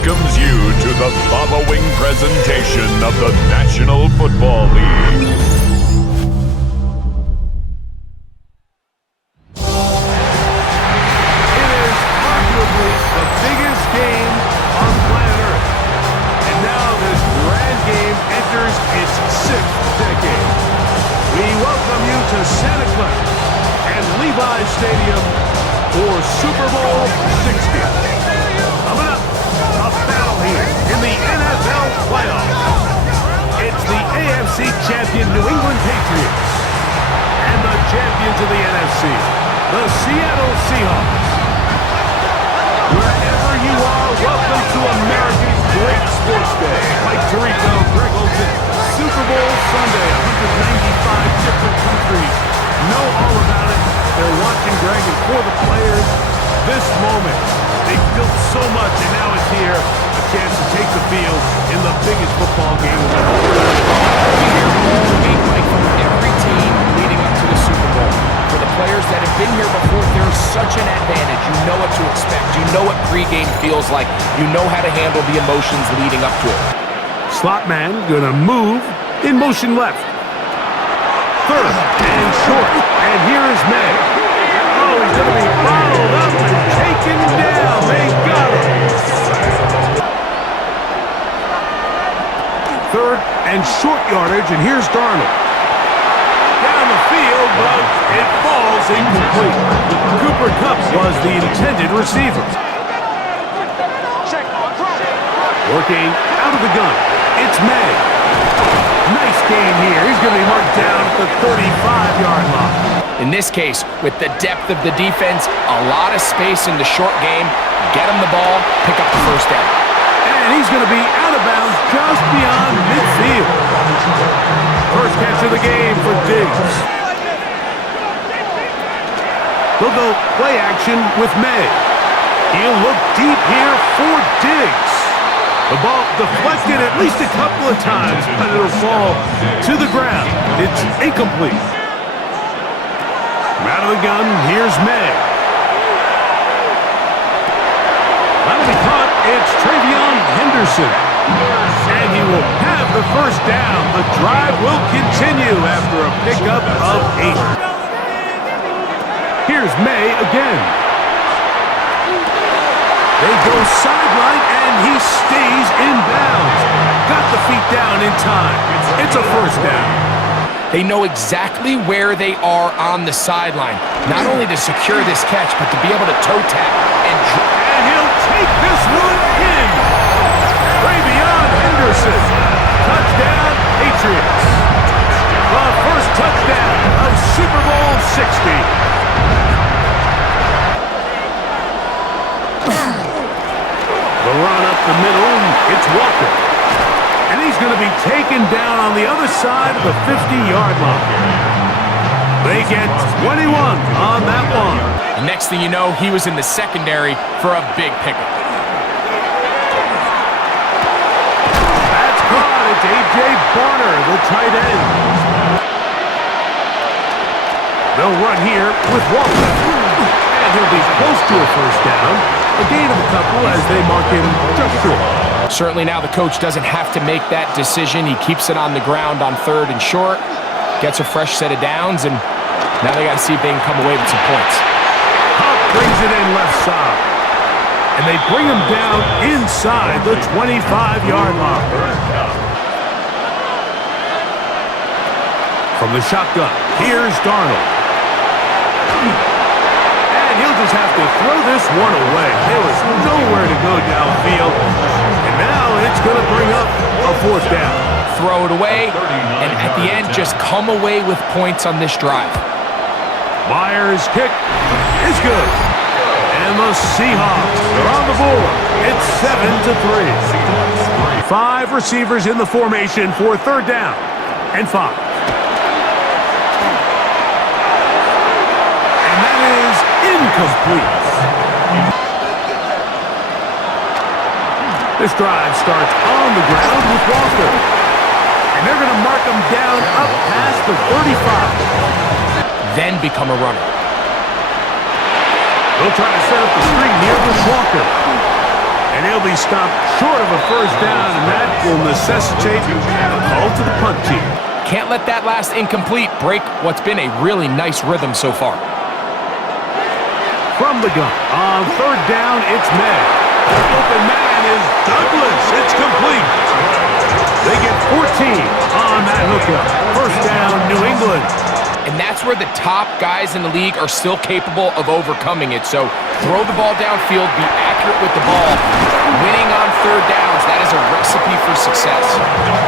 welcomes you to the following presentation of the National Football League. It is arguably the biggest game on planet Earth. And now this grand game enters its 6th decade. We welcome you to Santa Clara and Levi's Stadium for Super Bowl 60. Coming up, a battle here in the NFL playoffs. It's the AFC champion New England Patriots and the champions of the NFC, the Seattle Seahawks. Wherever you are, welcome to America's great sports day. Like Tirico, Greg Olsen, Super Bowl Sunday, 195 different countries know all about it. They're watching Greg, and for the players, this moment, they've built so much, and now it's here, a chance to take the field in the biggest football game of the whole. We hear all game night from every team leading up to the Super Bowl. For the players that have been here before, there's such an advantage. You know what to expect. You know what pregame feels like. You know how to handle the emotions leading up to it. Slot man gonna move in motion left. Third and short, and here is May. Oh, he's gonna be followed up and taken down. They got him. Third and short yardage, and here's Darnold. Down the field, but it falls incomplete. Cooper Kupp was the intended receiver. Working out of the gun, it's May. Nice game here. He's going to be marked down at the 35-yard line. In this case, with the depth of the defense, a lot of space in the short game, get him the ball, pick up the first down. And he's going to be out of bounds just beyond midfield. First catch of the game for Diggs. They'll go play action with May. He'll look deep here for Diggs. The ball deflected at least a couple of times, but it'll fall to the ground. It's incomplete. Out of the gun, here's May. That'll be caught. It's Travion Henderson. And he will have the first down. The drive will continue after a pickup of 8. Here's May again. They go sideline, and he stays in bounds. Got the feet down in time. It's a first down. They know exactly where they are on the sideline, not only to secure this catch, but to be able to toe tap. And he'll take this one in. Travion Henderson. Touchdown, Patriots. The first touchdown of Super Bowl 60. The run up the middle, it's Walker. And he's going to be taken down on the other side of the 50-yard line. They get 21 on that one. The next thing you know, he was in the secondary for a big pickup. That's caught. It's A.J. Barner, the tight end. They'll run here with Walker. And he'll be close to a first down. A gain of a couple as they mark him just short. Certainly now the coach doesn't have to make that decision. He keeps it on the ground on third and short, gets a fresh set of downs, and now they got to see if they can come away with some points. Huff brings it in left side. And they bring him down inside the 25-yard line. From the shotgun, here's Darnold. He'll just have to throw this one away. There was nowhere to go downfield. And now it's going to bring up a fourth down. Throw it away, and at the end, just come away with points on this drive. Myers' kick is good. And the Seahawks are on the board. It's 7-3. 5 receivers in the formation for third down and 5. Incomplete. This drive starts on the ground with Walker. And they're going to mark him down up past the 35. Then become a runner. They'll try to set up the screen here with Walker. And they'll be stopped short of a first down, and that will necessitate a call to the punt team. Can't let that last incomplete break what's been a really nice rhythm so far. From the gun, on third down, it's Maye. The open man is Douglas. It's complete. They get 14 on that hookup. First down, New England. And that's where the top guys in the league are still capable of overcoming it. So throw the ball downfield, be accurate with the ball. Winning on third downs, that is a recipe for success.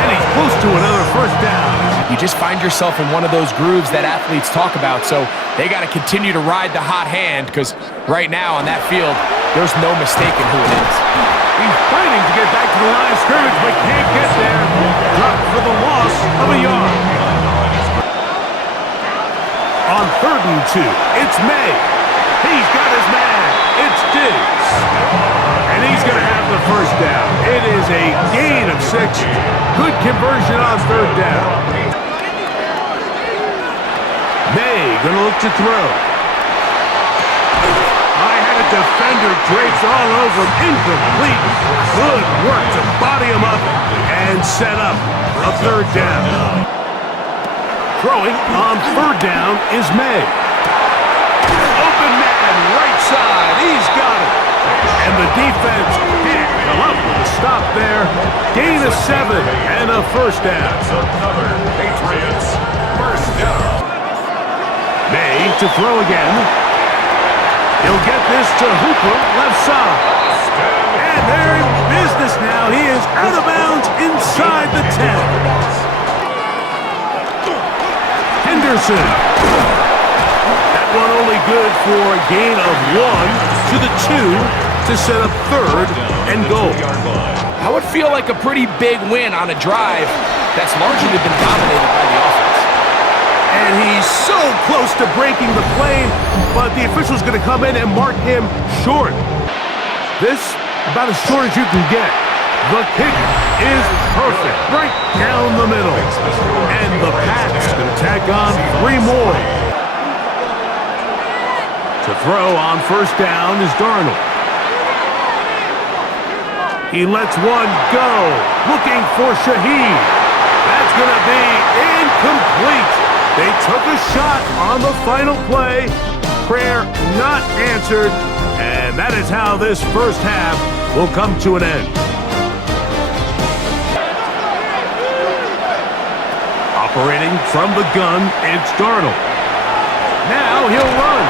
And he's close to another first down. You just find yourself in one of those grooves that athletes talk about. So they got to continue to ride the hot hand, because right now on that field, there's no mistaking who it is. He's fighting to get back to the line of scrimmage, but can't get there. Dropped for the loss of a yard. On 3rd and 2, it's Maye. He's got his man. It's Diggs. And he's going to have the first down. It is a gain of 6. Good conversion on 3rd down. Maye going to look to throw. I had a defender draped all over him. Incomplete. Good work to body him up and set up a 3rd down. Throwing on 3rd down is Maye. Open man, right side. He's got it. And the defense can't come up with a stop there. Gain of 7 and a first down. Patriots, first down. Maye to throw again. He'll get this to Hooper, left side. And they're in business now. He is out of bounds inside the 10. Henderson. That one only good for a gain of 1 to the 2 to set up 3rd and goal. That would feel like a pretty big win on a drive that's largely been dominated by the offense. And he's so close to breaking the play, but the official's going to come in and mark him short. This, about as short as you can get. The kick is perfect, right down the middle. And the Pats going to tack on 3 more. To throw on first down is Darnold. He lets one go, looking for Shaheed. That's going to be incomplete. They took a shot on the final play. Prayer not answered. And that is how this first half will come to an end. Operating from the gun, it's Darnold. Now he'll run.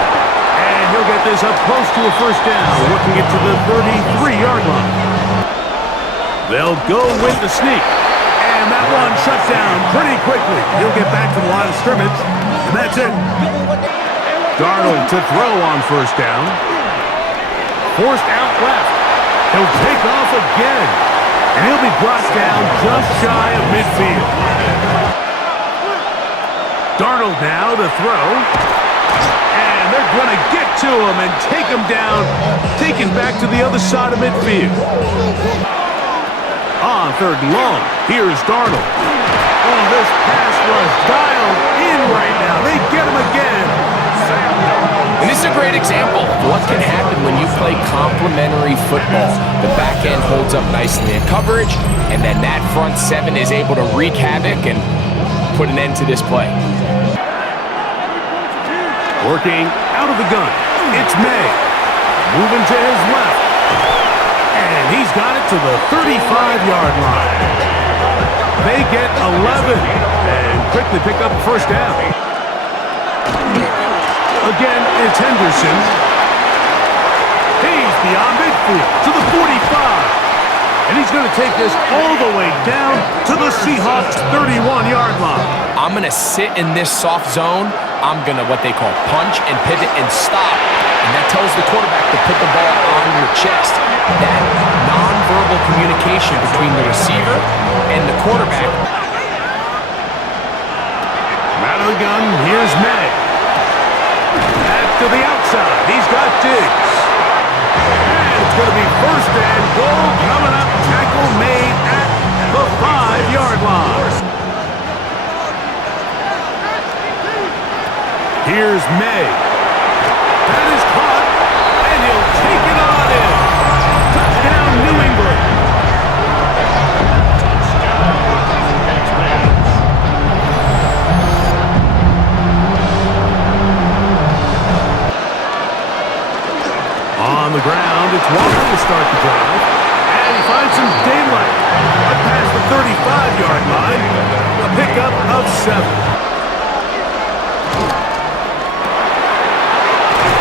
And he'll get this up close to a first down, working it to the 33-yard line. They'll go with the sneak. And that one shut down pretty quickly. He'll get back to the line of scrimmage, and that's it. Darnold to throw on first down. Forced out left. He'll take off again. And he'll be brought down just shy of midfield. Darnold now to throw. And they're going to get to him and take him down. Taken back to the other side of midfield. On 3rd and long, here's Darnold. Oh, this pass was dialed in right now. They get him again. And this is a great example of what can happen when you play complementary football. The back end holds up nicely in coverage, and then that front 7 is able to wreak havoc and put an end to this play. Working out of the gun, it's Maye. Moving to his left. And he's got it to the 35-yard line. They get 11 and quickly pick up a first down. Again, it's Henderson. He's beyond midfield to the 45. And he's going to take this all the way down to the Seahawks' 31-yard line. I'm going to sit in this soft zone. I'm going to, what they call, punch and pivot and stop. And that tells the quarterback to put the ball on your chest. That non-verbal communication between the receiver and the quarterback. Out of the gun, here's Maye. Back to the outside. He's got Diggs. And it's going to be first and goal coming up. Tackle made at the 5-yard line. Here's Maye. That is caught, and he'll take it on in. Touchdown, New on the ground. It's Walker to start the drive. And he finds some daylight. Up past the 35-yard line. A pickup of 7.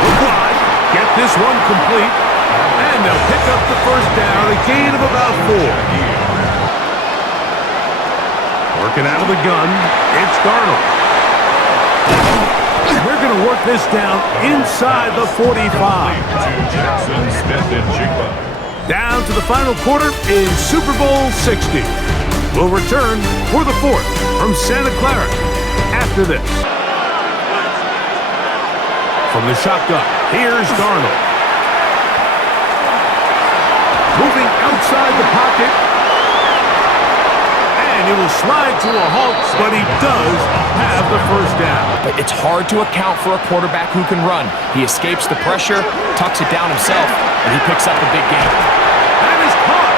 Look wide. Get this one complete. And they'll pick up the first down. A gain of about 4. Working out of the gun, it's Darnold. They're going to work this down inside the 45. Down to the final quarter in Super Bowl 60. We'll return for the 4th from Santa Clara after this. From the shotgun, here's Darnold. Moving outside the pocket. He will slide to a halt, but he does have the first down. But it's hard to account for a quarterback who can run. He escapes the pressure, tucks it down himself, and he picks up a big gain. That is caught.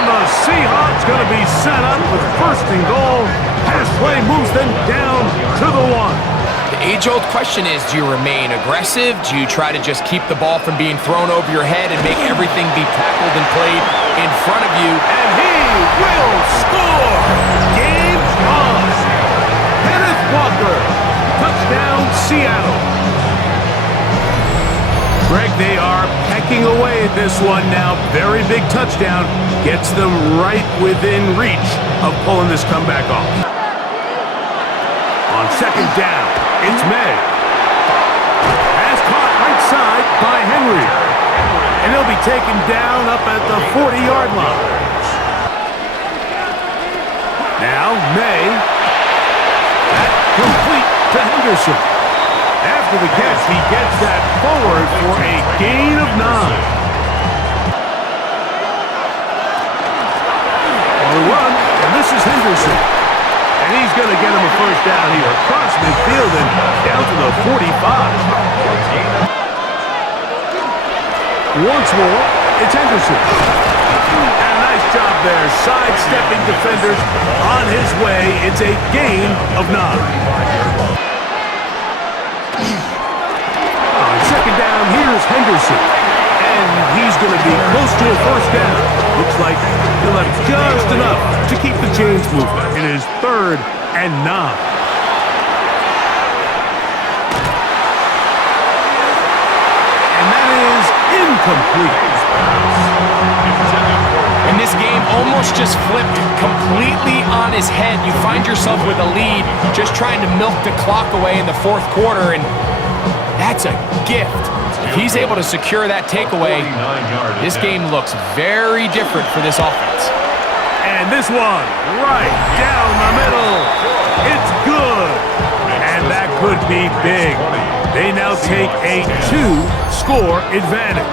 And the Seahawks going to be set up with first and goal. Pass play moves them down to the 1. The age-old question is, do you remain aggressive? Do you try to just keep the ball from being thrown over your head and make everything be tackled and played in front of you? And he will score! Game on! Kenneth Walker! Touchdown, Seattle! Greg, they are pecking away at this one now. Very big touchdown. Gets them right within reach of pulling this comeback off. On second down, it's Maye. Pass caught right side by Henry. And he'll be taken down up at the 40-yard line. Now, Maye. That complete to Henderson. After the catch, he gets that forward for a gain of 9. On the run, and this is Henderson. And he's going to get him a first down here across midfield and down to the 45. Once more, it's Henderson. And a nice job there, sidestepping defenders on his way. It's a gain of 9. On second down, here's Henderson. And he's going to be close to a first down. Looks like he'll have just enough to keep the chains moving. It is 3rd and 9. Incomplete. And this game almost just flipped completely on his head. You find yourself with a lead, just trying to milk the clock away in the 4th quarter, and that's a gift. If he's able to secure that takeaway, this game looks very different for this offense. And this one, right down the middle. It's good. And that could be big. They now take a 2-score advantage.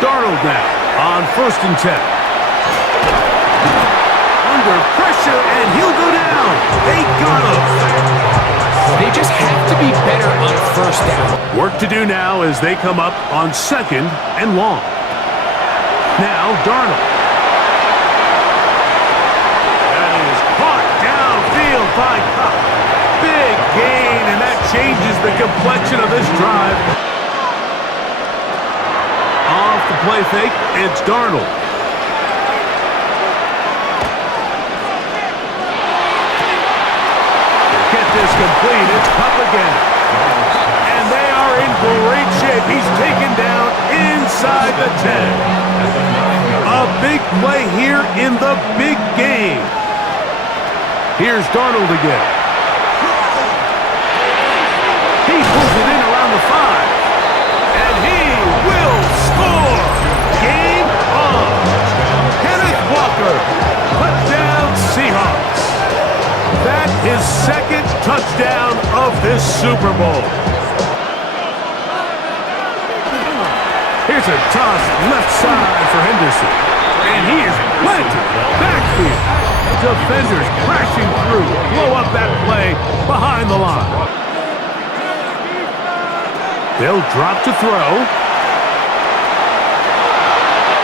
Darnold now on 1st and 10. Under pressure, and he'll go down. They got him. They just have to be better on 1st down. Work to do now as they come up on 2nd and long. Now Darnold. That is caught downfield by Cup. Big gain, and that changes the complexion of this drive. Off the play fake, it's Darnold. Get this complete, it's Cup again. And they are in great shape. He's taken down inside the 10. A big play here in the big game. Here's Darnold again. He pulls it in around the 5. And he will score! Game on! Kenneth Walker, touchdown Seahawks. That is 2nd touchdown of this Super Bowl. Here's a toss left side for Henderson. And he is planted backfield. Defenders crashing through. Blow up that play behind the line. They'll drop to throw.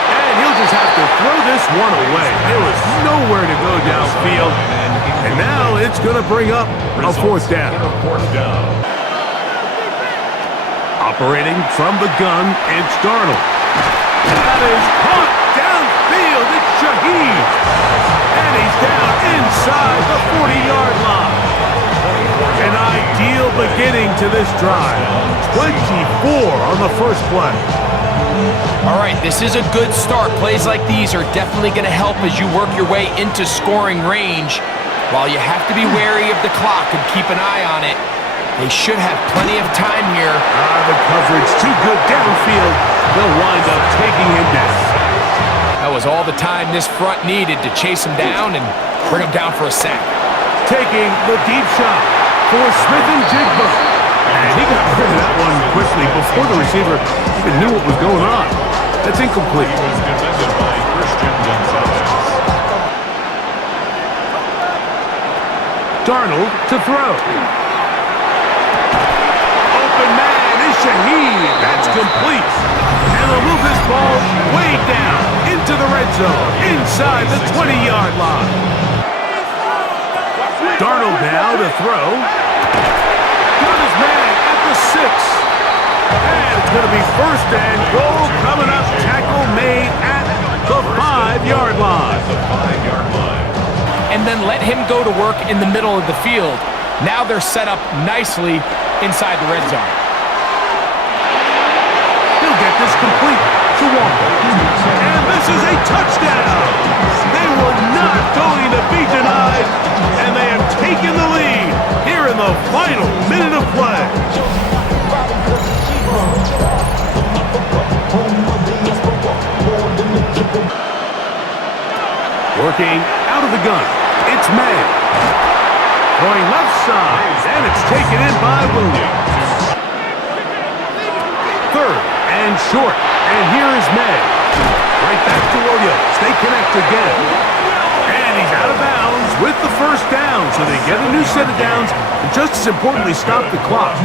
And he'll just have to throw this one away. There was nowhere to go downfield. And now it's going to bring up a 4th down. Operating from the gun, it's Darnold. That is caught downfield. It's Shaheed. And he's down inside the 40-yard line. An ideal beginning to this drive. 24 on the first play. All right, this is a good start. Plays like these are definitely going to help as you work your way into scoring range. While you have to be wary of the clock and keep an eye on it, they should have plenty of time here. The coverage too good downfield. They'll wind up taking him down. That was all the time this front needed to chase him down and bring him down for a sack. Taking the deep shot for Smith and Jigba. And he got rid of that one quickly before the receiver even knew what was going on. That's incomplete. Darnold to throw. Open man is Shaheed. That's complete. And they'll move this ball way down into the red zone, inside the 20-yard line. Darnold now to throw. Got his man at the 6. And it's going to be first and goal coming up. Tackle made at the 5-yard line. And then let him go to work in the middle of the field. Now they're set up nicely inside the red zone. He'll get this complete to Walker. And this is a touchdown. They were not going to be denied, and they have taken the lead here in the final minute of play. Working out of the gun, it's Maye. Going left side, and it's taken in by Williams. Third and short, and here is Maye. Right back to Williams. They connect again. And he's out of bounds with the first down, so they get a new set of downs, and just as importantly, stop the clock.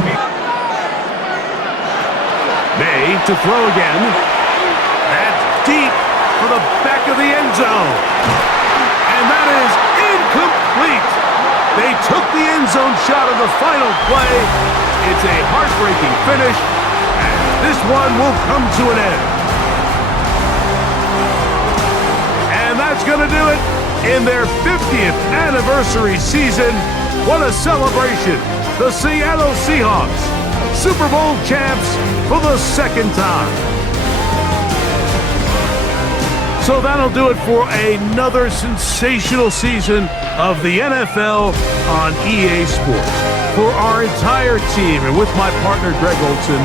Maye to throw again. That's deep for the back of the end zone. And that is incomplete. They took the end zone shot of the final play. It's a heartbreaking finish, and this one will come to an end. And that's going to do it in their 50th anniversary season. What a celebration. The Seattle Seahawks, Super Bowl champs for the second time. So that'll do it for another sensational season of the NFL on EA Sports. For our entire team and with my partner Greg Olsen,